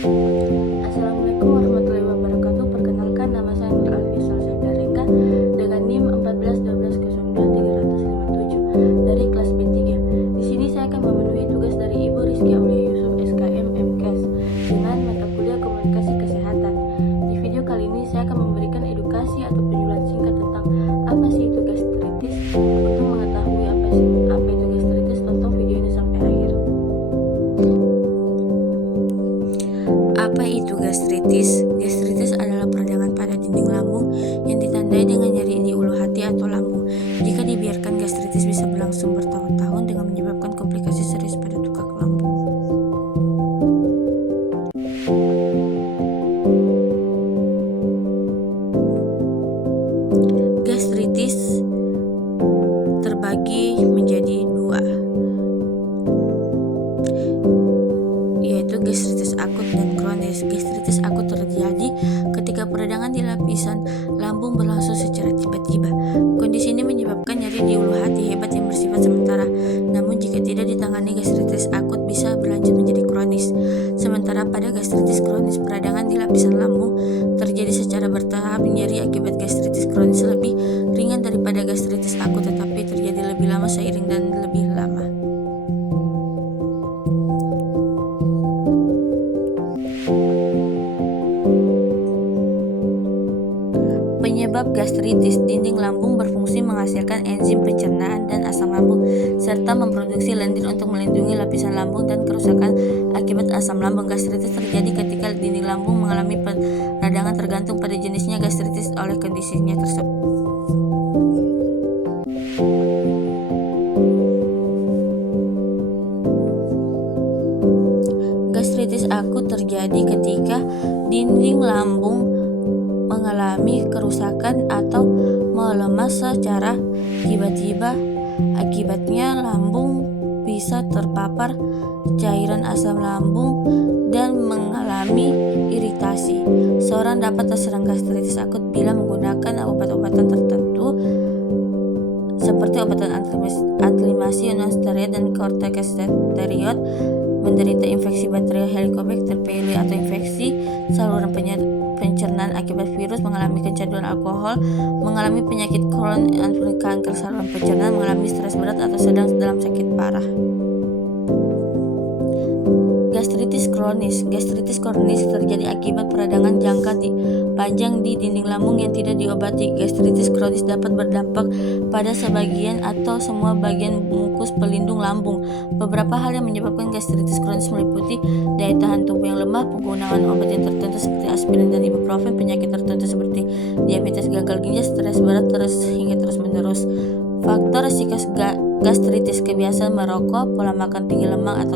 Assalamualaikum warahmatullahi wabarakatuh. Perkenalkan, nama saya Nur Alfi Salsabdaringga dengan NIM 141209357 dari kelas B3. Di sini saya akan memenuhi tugas dari Ibu Rizky Aulia Yusuf SKM MKes dengan mata kuliah Komunikasi Kesehatan. Di video kali ini saya akan memberikan edukasi atau penjelasan singkat tentang apa sih itu gastritis. Untuk mengetahui apa itu gastritis, tonton video ini sampai akhir. Apa itu gastritis? Gastritis adalah peradangan pada dinding lambung yang ditandai dengan nyeri di ulu hati atau lambung. Jika dibiarkan, gastritis bisa berlangsung bertahun-tahun dengan menyebabkan komplikasi serius pada tukak lambung. Gastritis terbagi menjadi dua, yaitu gastritis akut dan kronis. Gastritis akut terjadi ketika peradangan di lapisan lambung berlangsung secara tiba-tiba. Kondisi ini menyebabkan nyeri di ulu hati hebat yang bersifat sementara. Namun jika tidak ditangani, gastritis akut bisa berlanjut menjadi kronis. Sementara pada gastritis kronis, peradangan di lapisan lambung terjadi secara bertahap. Nyeri akibat gastritis kronis lebih ringan daripada gastritis akut, tetapi terjadi lebih lama seiring dan lebih lama. Penyebab gastritis: dinding lambung berfungsi menghasilkan enzim pencernaan dan asam lambung serta memproduksi lendir untuk melindungi lapisan lambung dan kerusakan akibat asam lambung. Gastritis terjadi ketika dinding lambung mengalami peradangan tergantung pada jenisnya gastritis oleh kondisinya tersebut. Gastritis akut terjadi ketika dinding lambung mengalami kerusakan atau melemah secara tiba-tiba. Akibatnya lambung bisa terpapar cairan asam lambung dan mengalami iritasi. Seorang dapat terserang gastritis akut bila menggunakan obat-obatan tertentu seperti obatan antiinflamasi, non-steroid, dan kortikosteroid, menderita infeksi bakteri Helicobacter pylori atau infeksi saluran pencernaan akibat virus, mengalami kecanduan alkohol, mengalami penyakit Crohn, kanker saluran pencernaan, mengalami stres berat atau sedang dalam sakit parah. Gastritis kronis. Gastritis kronis terjadi akibat peradangan jangka panjang di dinding lambung yang tidak diobati. Gastritis kronis dapat berdampak pada sebagian atau semua bagian mukus pelindung lambung. Beberapa hal yang menyebabkan gastritis kronis meliputi daya tahan tubuh yang lemah, penggunaan obat yang tertentu seperti aspirin dan ibuprofen, penyakit tertentu seperti diabetes, gagal ginjal, stres berat hingga terus-menerus. Faktor risiko gastritis: kebiasaan merokok, pola makan tinggi lemak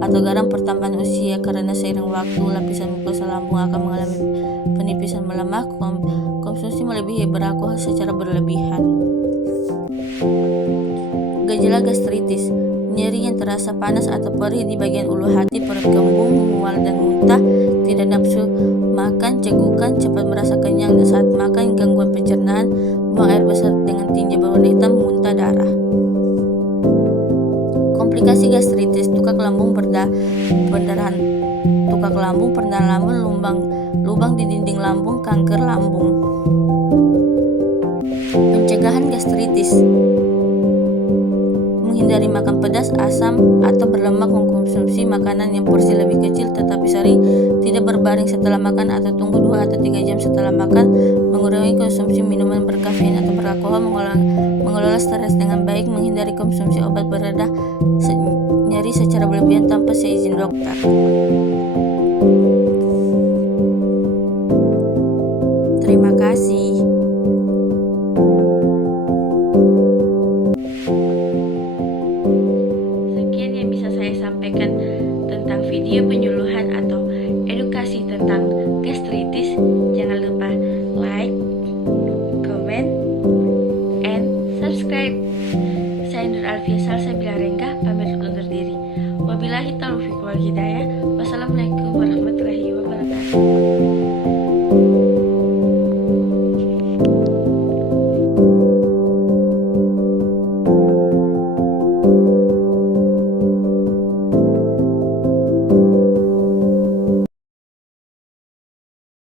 atau garam, pertambahan usia karena seiring waktu lapisan mukosa lambung akan mengalami penipisan melemah, konsumsi melebihi beralkohol secara berlebihan. Gejala gastritis: nyeri yang terasa panas atau perih di bagian ulu hati, perut kembung, mual dan muntah, tidak nafsu makan, cegukan, cepat merasa kenyang saat makan, gangguan pencernaan, buang air besar dengan tinja berwarna hitam, muntah darah. Komplikasi gastritis: tukak lambung, pendarahan tukak lambung, perdarahan lambung, lubang di dinding lambung, kanker lambung. Pencegahan gastritis: menghindari makan pedas, asam, atau berlemak, mengkonsumsi makanan yang porsi lebih kecil tetapi sering, tidak berbaring setelah makan atau tunggu 2 atau 3 jam setelah makan, mengurangi konsumsi minuman berkafein atau beralkohol, mengelola stres dengan baik, menghindari konsumsi obat bereda nyeri secara berlebihan tanpa seizin dokter. Terima kasih. Sekian yang bisa saya sampaikan tentang video penyuluhan atau edukasi tentang